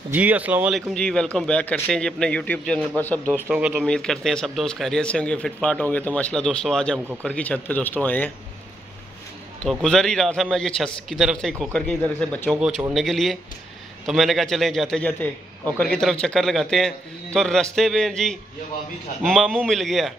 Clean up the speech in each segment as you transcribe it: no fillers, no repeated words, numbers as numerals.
जी अस्सलाम वालेकुम जी, welcome back करते हैं जी अपने यूट्यूब चैनल पर सब दोस्तों को। तो उम्मीद करते हैं सब दोस्त खैरियत से होंगे, फिटफाट होंगे। तो माशाल्लाह दोस्तों, आज हम खोखर की छत पे दोस्तों आए हैं। तो गुजर ही रहा था मैं ये छत की तरफ से, खोखर की इधर से बच्चों को छोड़ने के लिए। तो मैंने कहा चलें जाते जाते खोखर की तरफ चक्कर लगाते हैं। तो रास्ते में जी मामू मिल गया,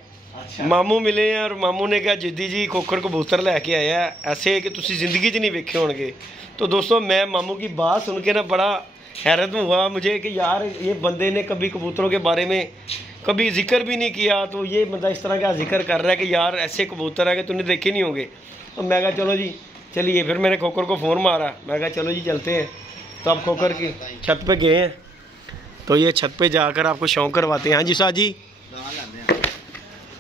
मामू मिले हैं और मामू ने कहा जिद्दी जी खोखर कबूतर लैके आया ऐसे कि तुसी जिंदगी च नहीं वेखे होंगे। तो दोस्तों मैं मामू की बात सुन के ना बड़ा हैरत हुआ मुझे कि यार ये बंदे ने कभी कबूतरों के बारे में कभी जिक्र भी नहीं किया, तो ये बंदा इस तरह का जिक्र कर रहा है कि यार ऐसे कबूतर है कि तूने देखे नहीं होंगे। तो मैं कहा चलो जी चलिए, फिर मैंने खोखर को फ़ोन मारा, मैं कहा चलो जी चलते हैं। तो अब खोखर की छत पे गए हैं, तो ये छत पे जाकर आपको शौक करवाते हैं। हाँ जी साह जी,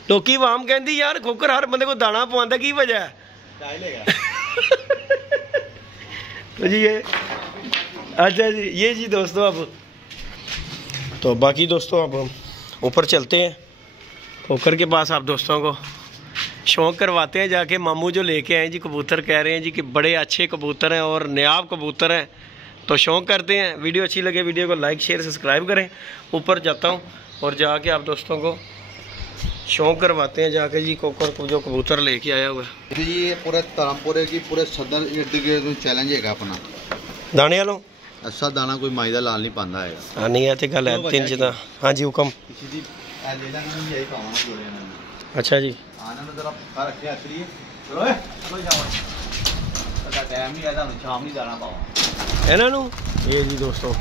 लोकी वाम कहती यार खोखर हर बंदे को दाना पवांदा की वजह है? तो जी ये अच्छा जी, ये जी दोस्तों अब तो बाकी दोस्तों अब हम ऊपर चलते हैं खोखर के पास। आप दोस्तों को शौक करवाते हैं जाके। मामू जो लेके आए जी कबूतर कह रहे हैं जी कि बड़े अच्छे कबूतर हैं और नायाब कबूतर हैं, तो शौक करते हैं। वीडियो अच्छी लगे वीडियो को लाइक शेयर सब्सक्राइब करें। ऊपर जाता हूँ और जाके आप दोस्तों को शौक करवाते हैं जाके जी खोखर को जो कबूतर लेके आया हुआ है। ये पूरे तारामपुरे की पूरे सदर इर्द गिर्द चैलेंज है अपना दाने वालों ऐसा दाना कोई माई का लाल नहीं पाता है। हाँ नहीं है तो गल है तीन चीज़ा। हाँ जी हुक्म। अच्छा जी इन्हों ये जी दोस्तों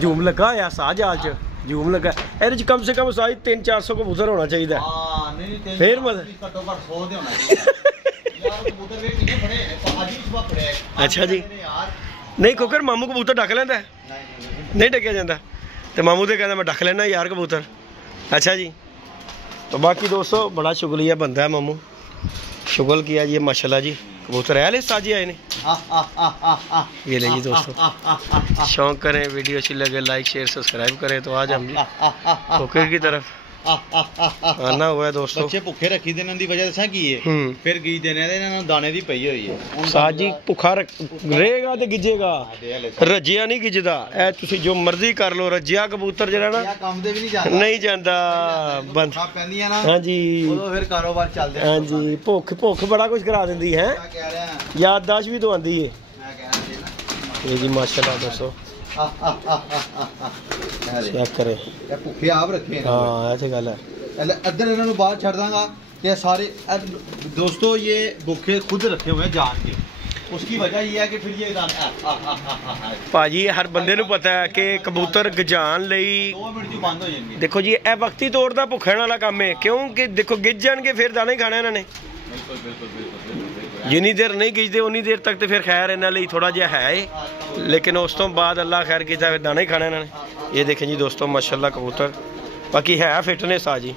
जूम लगा है साह जाल च जूम लगा ए कम से कम साइज 300-400 कबूतर होना चाहिए। फिर अच्छा जी नहीं खोखर मामू कबूतर ढक लेंदा है? नहीं ढकिया जाता तो मामू तो कहता मैं ढक लेना यार कबूतर। अच्छा जी, तो बाकी दोस्तों बड़ा शुक्रिया बनता है मामू, शुक्र किया जी माशाल्लाह जी। कबूतर है ले साजी आए ने ये ले जी दोस्तों। शौक करें, वीडियो अच्छी लगे लाइक शेयर सब्सक्राइब करें। तो आज हम जी खोखर की तरफ आना हुआ है दोस्तों। बच्चे भुखे रखी देने की वजह से की है फिर गिज देने दे दाने दी पई हुई है। साजी भुखा रहेगा तो गिजेगा, रजिया नहीं गिजदा। ए तुसी जो मर्जी कर लो, रजिया कबूतर जरा ना नहीं जाता बंद। हाँ जी फिर कारोबार चलदे। हाँ जी भुख भुख बड़ा कुछ करा देंदी है, याददाश्त भी तो आंदी है। ये जी माशाल्लाह दोस्तों चेक करें भुखे आप रखे। हाँ ऐसे गल है। अदर इन्होंने बाहर छड़ दांगा ये सारे दोस्तों ये भुखे खुद रखे हुए हैं जान के। उसकी वजह ये है कि फिर ये भाजी हर बंदे नूं पता है कि कबूतर गजान लई 2 मिनट च बंद हो जाएंगे। देखो जी ए वक्ती तौर दा भुखण वाला काम है, क्योंकि देखो गिज जाएंगे फिर दाना ही खाना इन्होंने। जिनी देर नहीं गिजते उन्नी देर तक तो फिर खैर इन्होंने लिए थोड़ा जिहा है, लेकिन उस तो बाद अल्लाह खैर किया फिर दाना ही खाना इन्होंने। ये देखें जी दोस्तों माशाल्लाह कबूतर बाकी है फिटनेस आ जी।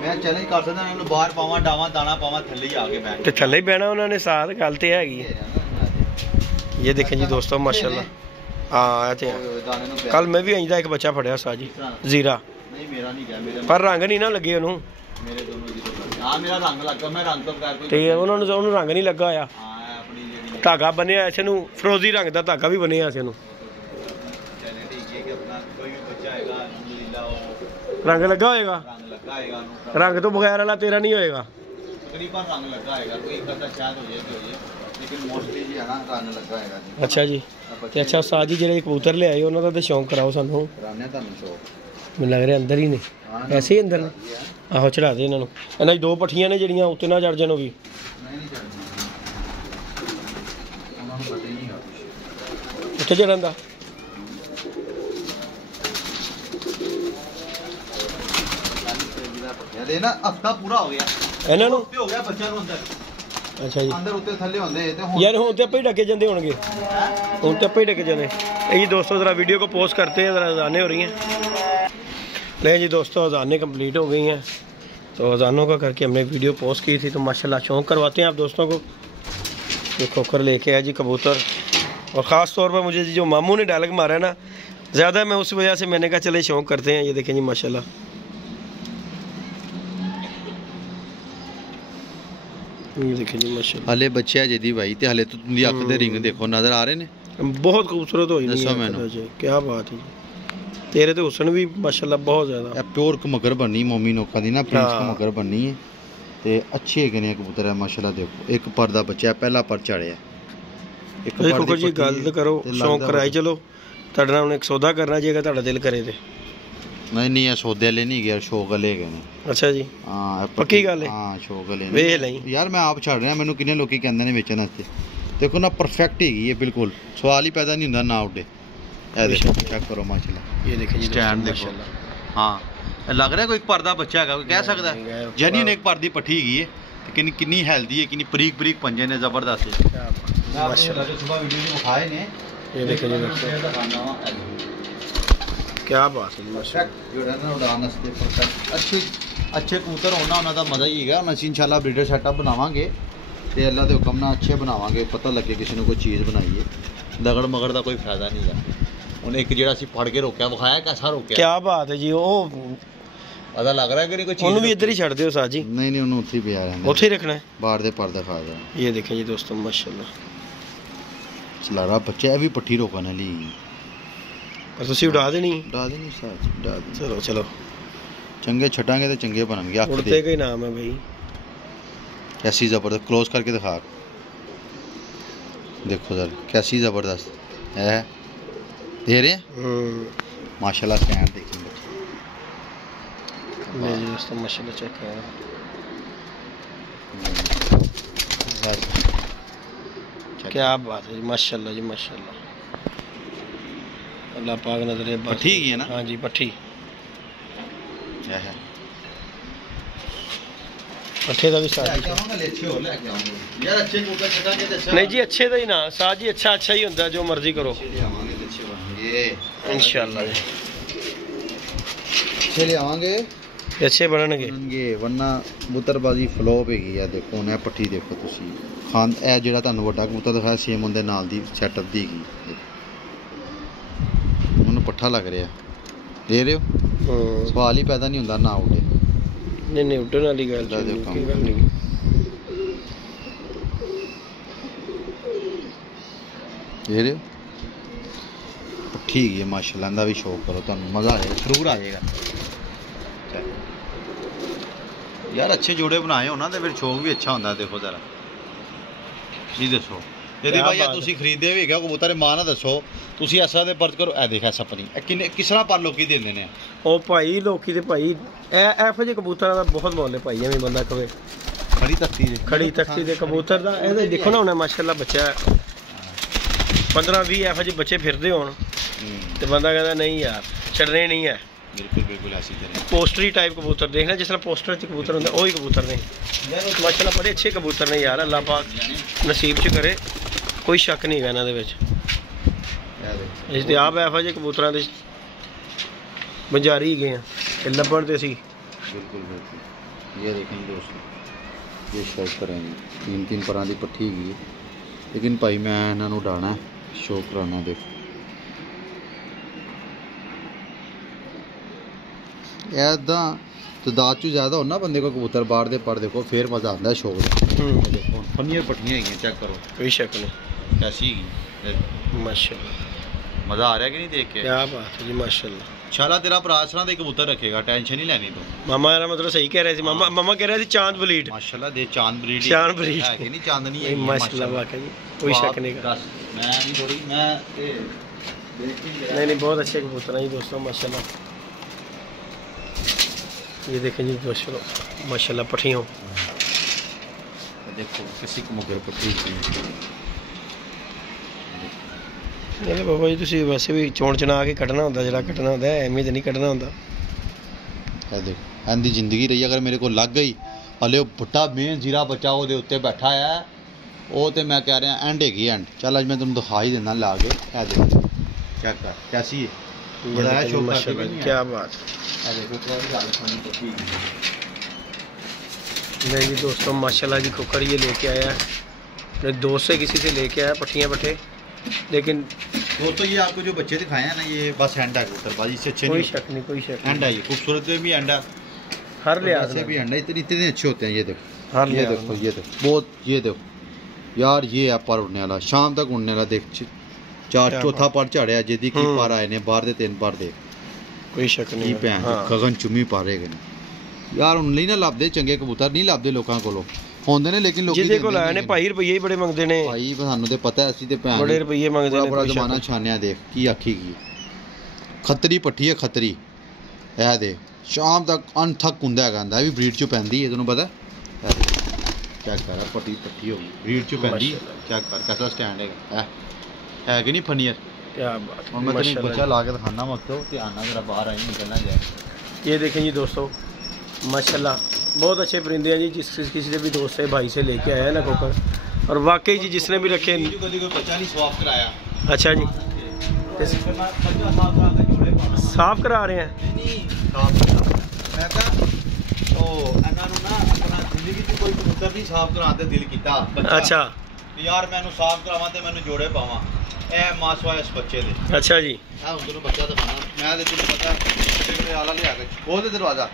मैं चैलेंज कर सकदा इन्होंने बाहर पावां डावां दाना पावां थल्ले ही आके बैठ ते थल्ले ही बहना उन्होंने साथ गल तो हैगी। ये देखें जी दोस्तों माशाल्लाह। हाँ कल मैं भी इंदा एक बच्चा फड़िया सा जी जीरा, पर रंग नहीं ना लगे उन्होंने रंग नहीं लगा होया। धागा बनिया इस फरोजी रंग का धागा भी बनिया इस रंग लगा होएगा। रंग तो बगैर वाला तेरा नहीं होएगा। अच्छा जी तो अच्छा साह जी जो कबूतर ले आए उन्होंने तो शौक कराओ सानू। मैं लग रहा अंदर ही ने ऐसे ही अंदर ने। आहो चढ़ा दे इन्होंने, इन्होंने 2 पट्ठियां ने जड़ियां उत्ते ना चढ़ जानो भी। उत्ते चढ़न दा हफ्ता पूरा हो गया इन्होंने हो गया बच्चा अंदर। अच्छा जी अंदर उत्ते थल्ले होंदे ते यार हुण ते आपे ही ढके जाते होंगे, हुण ते आपे ही ढके जाते। ये दोस्तों ज़रा वीडियो को पोस्ट करते हैं, ज़रा अजानें हो रही हैं। नहीं जी दोस्तों अजानें कंप्लीट हो गई हैं, तो अजानों का करके हमने वीडियो पोस्ट की थी। तो माशाल्लाह शौक करवाते हैं आप दोस्तों को। ये खोखर लेके आया जी कबूतर, और ख़ास तौर पर मुझे जी जो मामू ने डायलॉग मारा है ना ज़्यादा, मैं उस वजह से मैंने कहा चले शौक करते हैं। ये देखें जी माशाल्लाह हले बच्चे है जी भाई, तो हले तो तुम अख के रिंग देखो नजर आ रहे हैं। बहुत खूबसूरत हो दसो मैनू क्या बात है तेरे तो हुसन भी माशाल्लाह बहुत ज़्यादा प्योर कमगर बननी मोमी नोका दी ना प्रिंस कमगर बननी है ते अच्छे है ने कबूतर है माशाल्लाह देखो एक पर दा बच्चा है पहला पर चढ़िया एक पर जी गल करो शौक कराई चलो ਤੁਹਾਡੇ ਨਾਲ ਹੁਣ ਇੱਕ ਸੌਦਾ ਕਰਨਾ ਜੇਗਾ ਤੁਹਾਡਾ ਦਿਲ ਕਰੇ ਤੇ नहीं नहीं ये सौदे वाले नहीं गया शौक वाले गए ने अच्छा जी हाँ पक्की गल है हाँ शौक वाले ਵੇਖ ਲਈ यार मैं आप छड़ रहा मैनू किन्ने लोकी कहंदे ने बेचण वास्ते देखो ना परफेक्ट हैगी है बिल्कुल सवाल ही पैदा नहीं हुंदा ना उड्डे ए देखो चेक करो माशाल्लाह ये देखें जी स्टैंड देखो हाँ लग रहा है कोई एक पर्दा बच्चा है कोई कह सकदा है जेन्युइन एक पर्दी पट्ठी हैगी है लेकिन कितनी हेल्दी है कितनी बरीक बरीक पंजे ने जबरदस्त है माशाल्लाह सुबह वीडियो में दिखाए ने ये देखें जी क्या बात है अच्छे अच्छे कबूतर होना उन्होंने मज़ा ही है हम इंशाल्लाह ब्रीडर सेटअप बनावांगे ते अल्लाह के हुक्म नाल अच्छे बनावांगे पता लगे किसी ने कोई चीज़ बनाई है दगड़ मगड़ का कोई फायदा नहीं है उन्हें एक जो असीं फड़ के रोकया विखाया कैसा रोकया क्या बात है जी वो पता लग रहा है कि नहीं कोई चीज़ भी इधर ही छड़ दियो साजी नहीं नहीं उन्होंने उत्थे ही पिया रहना उत्थे ही रखना है बाहर दे पर्दे खा जाए ये देखें जी दोस्तों माशाल्लाह चलाड़ा बच्चा है भी पट्ठी रोकने ली पर तुसी उड़ा देनी साथ उड़ा दे चलो चलो चंगे छटांगे तो चंगे बननगे उड़ते का ही नाम है भाई कैसी ज़बरदस्त क्लोज करके दिखा देखो सर कैसी ज़बरदस्त है दे रहे हैं माशाल्लाह स्टैंड देखेंगे ले जी दोस्तों माशाल्लाह चेक करो क्या बात है माशाल्लाह जी माशाल्लाह अल्लाह पाक नजरे पट्ठी है ना हाँ जी पट्ठी क्या है पट्ठे का भी साथ नहीं जी अच्छे का ही ना साथ जी अच्छा अच्छा ही होता जो मर्जी करो इंशाल्लाह अच्छे ले आवांगे अच्छे बननगे वरना कबूतरबाजी फ्लॉप हैगी है देखो उन्हें पट्ठी देखो तुसी खान ए जेड़ा तुहानू वड्डा कबूतर दिखाया सेम उनदे नाल दी सैटअप दी हैगी उन्हें पट्ठा लग रहा दे रहे हो सवाल ही पैदा नहीं हुंदा ना उड़े नहीं उड्डण वाली गल नहीं दे रहे हो ठीक है माशाल्लाह इंदा भी शौक करो तुहानू मज़ा आ जाएगा जरूर आ जाएगा यार अच्छे जोड़े बनाए हो ना तो फिर शौक भी अच्छा होंदा देखो जरा जी दसो यदि भाई यार तुसी खरीदे भी क्या कबूतर मां ना दसो तुसी ऐसा दे पर्च करो ए देख ऐसा पनी किन्ने किस तरह पर लोकी देंदे ने ओ भाई लोकी ते भाई एफो जे कबूतरां दा बहुत मोल है भाई एवें बंदा कहे खड़ी तख्ती दे कबूतर दा ए देखो ना हुणे माशाल्लाह बच्चा 15-20 एफो जे बच्चे फिरदे होण ते बंदा कहदा नहीं यार छड़ने नहीं है बिल्कुल ऐसी तरह पोस्टरी टाइप कबूतर देखना जिस तरह पोस्टर च कबूतर होंदा वही कबूतर ने माशाल्लाह बड़े अच्छे कबूतर ने यार अल्लाह पाक नसीब च करे कोई शक नहीं है इन्हां दे विच इस आप एफो जे कबूतरां दे बंजारी ही गए हैं लब्बण ते सी बिल्कुल ये देखें दोस्तों ये शौक करेंगे 3 परां दी पट्ठी है लेकिन भाई मैं इन्हां नूं उड़ाना शौक कराना देखो ऐदा तादाद चू ज़्यादा होना बंदे को कबूतर बाहर दे पर देखो फिर मज़ा आता है शौक देखो फनियर पट्टियाँ हैं चेक करो कोई शक नहीं कैसी माशाल्लाह मज़ा आ रहा है कि नहीं देख के क्या बात है जी माशाल्लाह शाला तेरा भरा इस तरह दे कबूतर रखेगा टेंशन नहीं लेनी तो मामा यार मतलब सही कह रहे थे मामा कह रहे थे चांद ब्रीड माशाल्लाह दे चांद ब्रीड है कि नहीं चांदनी है माशाल्लाह वाकई कोई शक नहीं मैं नहीं थोड़ी मैं नहीं बहुत अच्छे कबूतर हैं जी दोस्तों माशाल्लाह ये देखें जी दोस्तों माशाल्लाह पट्टियों देखो किसी को मुगर पट्टी नहीं बाबा जी तुसी वैसे भी चोण चना के कटना होंदा जरा कटना होंदा एवें ते नहीं कटना होंदा देखो इंदी जिंदगी रही अगर मेरे को लग गई हले बुट्टा मेन जीरा बच्चा वो उत्ते बैठा है वो तो मैं कह रहा एंड हैगी एंड चल अज मैं तुम दिखा ही देना ला के देखो चेक कर कैसी है क्या बात नहीं जी दोस्तों माशाल्लाह जी खोकर ये लेके आया है अपने दोस्त से किसी से लेके आया पट्टियाँ पट्टे लेकिन वो तो ये आपको जो बच्चे दिखाए हैं ना ये बस एंड है कबूतरबाजी से अच्छे कोई शक नहीं कोई शक एंड है ये खूबसूरत भी एंड है हर लिहाज से भी एंड है इतने अच्छे होते हैं ये देखो हर ये देखो बहुत ये देखो यार ये है पर उड़ने वाला शाम तक उड़ने वाला देख चार चौथा पर झाड़िया जिहदी की पर आए ने बाहर दे 3 पर दे कोई शक नहीं भैन गगन चुम्मी पारे गए यार हुण नहीं ना लभदे चंगे कबूतर नहीं लभदे लोकां कोलों होंदे ने लेकिन लोग जिहदे कोल आए ने भाई रुपये ही बड़े मंगदे ने भाई सानू ते पता है असि ते भैन बड़े रुपये मंगदे ने बड़ा जमाना छानिया देख की आखी की खतरी पट्ठी है खतरी ऐ दे शाम तक अनथक हुंदा है भी ब्रीड चो पैंदी है तैनूं पता चेक कर पट्टी पट्ठी हो गई ब्रीड चो पैंदी चेक कर कैसा स्टैंड है कि नहीं फनियर क्या बात है मैं तेरे बच्चा ला के दिखाना मत तो ध्यान ना जरा बाहर आई निकलना जाए ये देखें जी दोस्तों माशाल्लाह बहुत अच्छे परिंदे हैं जी जिस किसी से भी दोस्त से भाई से लेके आया है ना कोकर और वाकई जी जिसने भी रखे कोई बच्चा नहीं स्वाप कराया अच्छा जी साफ करा रहे हैं मैं कहा ओ ਇਹਨਾਂ ਨੂੰ ਨਾ ਆਪਣਾ ਜ਼ਿੰਦਗੀ 'ਚ ਕੋਈ ਕਬੂਤਰ ਨਹੀਂ ਸਾਫ ਕਰਾਉਣ ਤੇ ਦਿਲ ਕੀਤਾ ਬੱਚਾ अच्छा ਯਾਰ ਮੈਨੂੰ ਸਾਫ ਕਰਾਵਾਂ ਤੇ ਮੈਨੂੰ ਜੋੜੇ ਪਾਵਾਂ ਇਹ ਮਾਸਵਾ ਇਸ ਬੱਚੇ ਦੇ अच्छा जी ਆ ਹੁਣ ਤੈਨੂੰ ਬੱਚਾ ਦਿਖਾਣਾ ਮੈਂ ਤੇ ਤੈਨੂੰ ਪਤਾ ਮੇਰੇ ਆਲਾ ਲਿਆ ਕੇ ਖੋਲ ਦੇ ਦਰਵਾਜ਼ਾ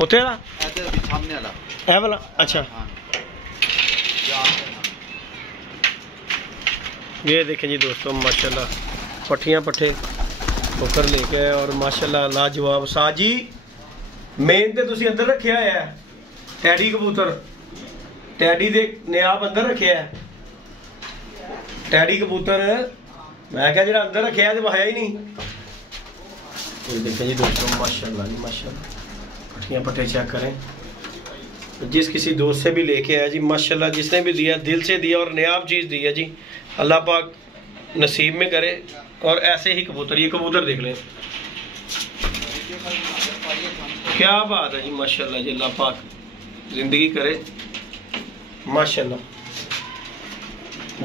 ਉੱਥੇ ਵਾਲਾ ਇੱਥੇ ਵੀ ਸਾਹਮਣੇ ਵਾਲਾ ਇਹ ਵਾਲਾ अच्छा हाँ ये देखें जी दोस्तों माशाल्लाह पट्ठियाँ पट्ठे कोकर लेके आए और माशाल्लाह लाजवाब साजी मेन तो तुसी अंदर रखे है टैडी कबूतर टैडी दे नियाब अंदर रखे है टैडी कबूतर मैं क्या जरा अंदर रखे है तो वहाया ही नहीं ये देखें जी दोस्तों माशाल्लाह जी माशाल्लाह पट्ठियाँ पट्टे चेक करें जिस किसी दोस्त से भी लेके आया जी माशाल्लाह जिसने भी दिया दिल से दिया और नियाब चीज़ दी है जी अल्लाह पाक नसीब में करे और ऐसे ही कबूतर ये कबूतर देख लें क्या बात है जी माशाल्लाह जी अल्लाह पाक ज़िंदगी करे माशाल्लाह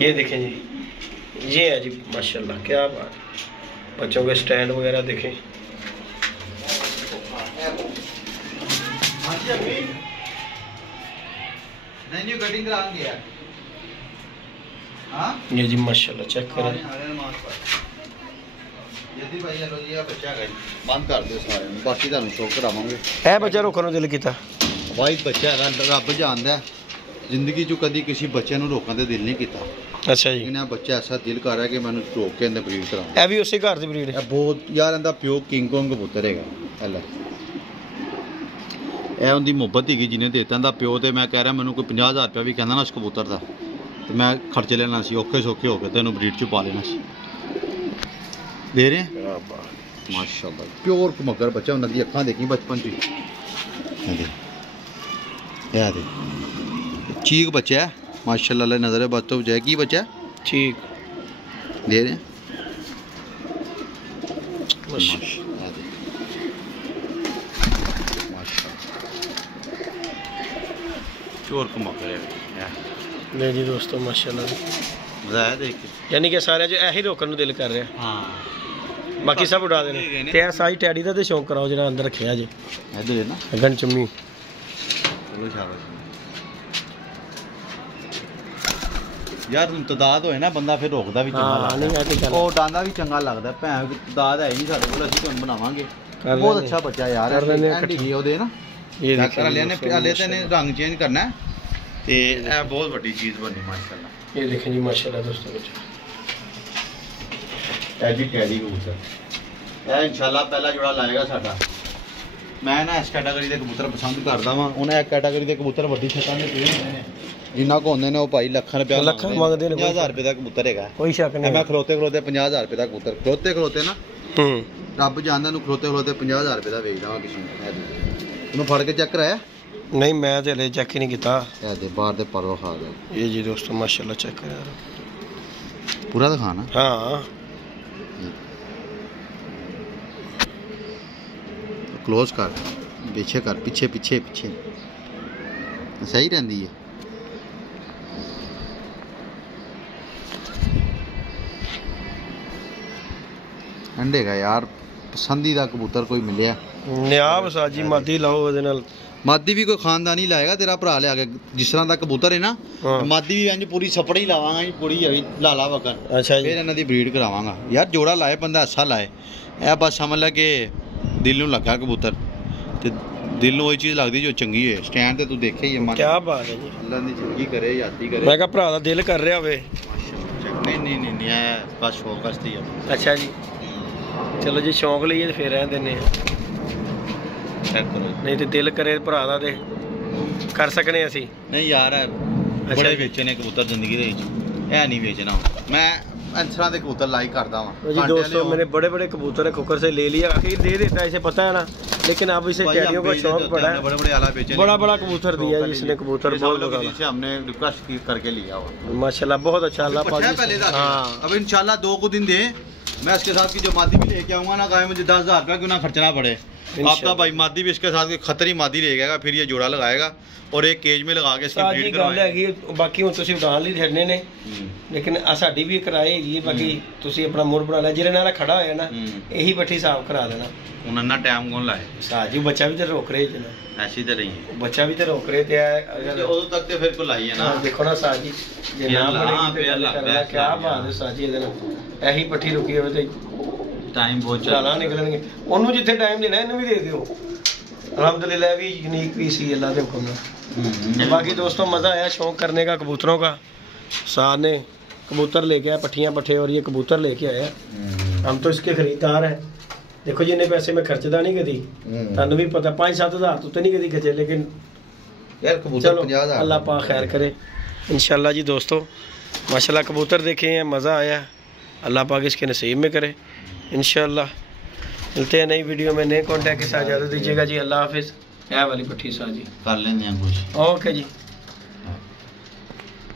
ये देखें जी ये है जी माशाल्लाह क्या बात बच्चों के स्टैंड वगैरह देखें नहीं कटिंग करा गया हां ये जी माशाल्लाह चेक करें यदि भाई लो जी आ बच्चा गई बंद कर दो सारे बाकी ਤੁਹਾਨੂੰ ਸ਼ੋਅ ਕਰਾਵਾਂਗੇ ਇਹ ਬੱਚਾ ਰੋਕਣ ਨੂੰ ਦਿਲ ਕੀਤਾ ਭਾਈ ਬੱਚਾ ਰੱਬ ਜਾਣਦਾ ਜ਼ਿੰਦਗੀ 'ਚ ਕਦੀ ਕਿਸੇ ਬੱਚੇ ਨੂੰ ਰੋਕਣ ਤੇ ਦਿਲ ਨਹੀਂ ਕੀਤਾ ਅੱਛਾ ਜੀ ਇਹਨਾਂ ਬੱਚਾ ਐਸਾ ਦਿਲ ਕਰ ਰਿਹਾ ਕਿ ਮੈਨੂੰ ਰੋਕ ਕੇ ਇਹਨੇ ਬਰੀਡ ਕਰਾਉਂ ਇਹ ਵੀ ਉਸੇ ਘਰ ਦੀ ਬਰੀਡ ਹੈ ਇਹ ਬਹੁਤ ਯਾਰ ਇਹਦਾ ਪਿਓ ਕਿੰਗ ਕੋਂਗ ਕਬੂਤਰ ਹੈਗਾ ਹਲਾ ਇਹ ਉਹਦੀ ਮੁਹੱਬਤ ਹੈਗੀ ਜਿਹਨੇ ਦੇਤਾ ਇਹਦਾ ਪਿਓ ਤੇ ਮੈਂ ਕਹਿ ਰਿਹਾ ਮੈਨੂੰ ਕੋਈ 50000 ਰੁਪਏ ਵੀ ਕਹਿੰਦਾ ਨਾ ਉਸ ਕਬੂਤਰ ਦਾ ਤੇ ਮੈਂ ਖਰਚ ਲੈਣਾ ਸੀ ਔਖੇ ਸੌਖੇ ਹੋ ਕੇ ਤੈਨੂੰ ਬਰੀਡ 'ਚ ਪਾ ਲੈਣਾ ਸੀ दे रहे हैं माशाल्लाह प्योर मगर बच्चा उन्होंने अखा देखी बचपन दे चीक बच्चा है माशाल्लाह नजर है बच तो जाए की बच्चा ठीक दे रहे हैं प्योर मगर है नहीं जी दोस्तों माशाल्लाह मजा आया देख के यानी कि सारे जो यही रोकन दिल कर रहे हैं हाँ बाकी सब उड़ा देने ते साई टैडी का तो शौक कराओ जो अंदर रखे जे इधर है ना गन चुम्मी चलो शाबाश यार तदाद होए ना बंदा फिर रोकदा भी चंगा लगदा ओ डांदा भी चंगा लगदा भैन तदाद है नहीं साडे कोल असि तुम बनावांगे बहुत अच्छा बच्चा यार एंड ही ओदे ना ये देख लेने पहले ते ने रंग चेंज करना है ते ए बहुत बड़ी चीज बनी माशाल्लाह ये देखें जी माशाल्लाह दोस्तों बच्चा ਐਜੀ ਕੈਰੀ ਕਬੂਤਰ ਇਹ ਇਨਸ਼ਾਅੱਲਾ ਪਹਿਲਾ ਜੋੜਾ ਲਾਏਗਾ ਸਾਡਾ ਮੈਂ ਨਾ ਇਸ ਕੈਟਾਗਰੀ ਦੇ ਕਬੂਤਰ ਪਸੰਦ ਕਰਦਾ ਵਾਂ ਉਹਨਾਂ ਇੱਕ ਕੈਟਾਗਰੀ ਦੇ ਕਬੂਤਰ ਵੱਡੀ ਛੱਤਾਂ ਦੇ ਪਏ ਹੁੰਦੇ ਨੇ ਜਿੰਨਾ ਕੋ ਹੁੰਦੇ ਨੇ ਉਹ ਭਾਈ ਲੱਖਾਂ ਰੁਪਏ ਮੰਗਦੇ ਨੇ 50000 ਰੁਪਏ ਦਾ ਕਬੂਤਰ ਹੈਗਾ ਕੋਈ ਸ਼ੱਕ ਨਹੀਂ ਮੈਂ ਖਲੋਤੇ 50000 ਰੁਪਏ ਦਾ ਕਬੂਤਰ ਖਲੋਤੇ ਨਾ ਰੱਬ ਜਾਣਦਾ ਨੂੰ ਖਲੋਤੇ 50000 ਰੁਪਏ ਦਾ ਵੇਚਦਾ ਵਾਂ ਕਿਸੇ ਨੂੰ ਉਹਨੂੰ ਫੜ ਕੇ ਚੈੱਕ ਕਰਾਇਆ नहीं मैं तो हले चेक ही नहीं किया बाहर दे पर खा गए ये जी दोस्तों माशाल्लाह चेक कर पूरा दिखाना हाँ क्लोज कर पीछे कर पीछे पीछे पीछे सही रहती है अंडे का यार पसंदीदा कबूतर कोई मिले नियाब साजी मादी लाओ मादी भी कोई खानदानी लाएगा तेरा भरा लिया के जिस तरह का कबूतर है ना मादी भी इंज पूरी सपड़ी लावांगा पूरी लाला वकन अच्छा फिर इन्हां दी ब्रीड करावांगा यार जोड़ा लाए बंदा अच्छा लाए ए बस समझ लै कि दिल नूं लगा कबूतर ते दिल नूं ओही चीज़ लगदी जो चंगी है स्टैंड ते तू देखे ही है क्या बात है जी अल्लाह दी चंगी करे यादी करे मैं कहा भरा दा दिल कर रहा होवे नहीं है बस शौक वास्ते है। अच्छा जी, चलो जी शौक लईए तो फिर रहन देने चेक करो। नहीं तो दिल करे भरा दा ते कर सकने असी। नहीं यार बड़े बेचने कबूतर जिंदगी दे विच, ऐ नहीं बेचना। मैं अंसरां दे कबूतर लाइक करदा वां जी दोस्तों, मैंने बड़े बड़े कबूतर है कुकर से ले लिया, आखिर दे देता है इसे पता है ना, लेकिन अब इसे टैडियों का शौक पड़ा है। बड़े बड़े आला बेचे, बड़ा बड़ा कबूतर दिया है जिसने, कबूतर बहुत बड़ा से हमने रिक्वेस्ट करके लिया हुआ माशाल्लाह, बहुत अच्छा अल्लाह पाक। हाँ अब इंशाल्लाह 2 को दिन दे, मैं इसके साथ की जो मादी भी लेके आऊंगा ना, गाय मुझे 10,000 रुपया क्यों ना खर्चना पड़े। आपका भाई मादी भी इसके साथ खतरी मादी ले जाएगा, फिर ये जोड़ा लगाएगा और एक केज में लगा के इसकी ब्रीड करवाएंगे। बाकी हूँ तुसीं उड़ान लई छड्डने ने, लेकिन साडी भी किराए हैगी, बाकी तुसीं अपना मुड़ बना लिया, जिहदे नाल खड़ा होया ना यही पट्ठी साफ करा देना। उन्हें ना टाइम कौन लाए साजी बच्चा भी तो रोक रहे जना, ऐसी तो नहीं है, बच्चा भी तो रोक रहे थे अगर उदों तक तो फिर को लाई है ना। देखो ना साजी जे ना पड़ेगी तो क्या बात है साजी, ਇਹਦੇ ਨਾਲ ਇਹੀ पट्ठी रुकी होवे ते टाइम बहुत ਚਾਲਾਂ ਨਿਕਲਣਗੇ। ਉਹਨੂੰ ਜਿੱਥੇ ਟਾਈਮ ਦੇਣਾ ਇਹਨੂੰ ਵੀ ਦੇ ਦਿਓ। अल्हम्दुलिल्लाह भी यूनिक पीस ही अल्लाह के हुक्म में। बाकी दोस्तों मज़ा आया शौक करने का कबूतरों का। साथ ने कबूतर लेके आया, पट्टियाँ पट्ठे और ये कबूतर लेके आया। हम तो इसके खरीदार हैं। देखो जी इन्ने पैसे मैं खर्चदा नहीं कदी, तुहानू भी पता 5-7 हज़ार तो नहीं कदी खर्चे, लेकिन यार कबूतर चलो अल्लाह पाक खैर करे इंशाल्लाह। जी दोस्तों माशाल्लाह कबूतर देखे हैं, मज़ा आया, अल्लाह पाक इसके नसीब में करे इंशाल्लाह। मिलते हैं नई वीडियो में नए कॉन्टैक्ट के साथ, इजाज़त दीजिएगा जी, अल्लाह हाफिज़। वाली पट्टी साथ जी कर लेंगे कुछ। ओके जी।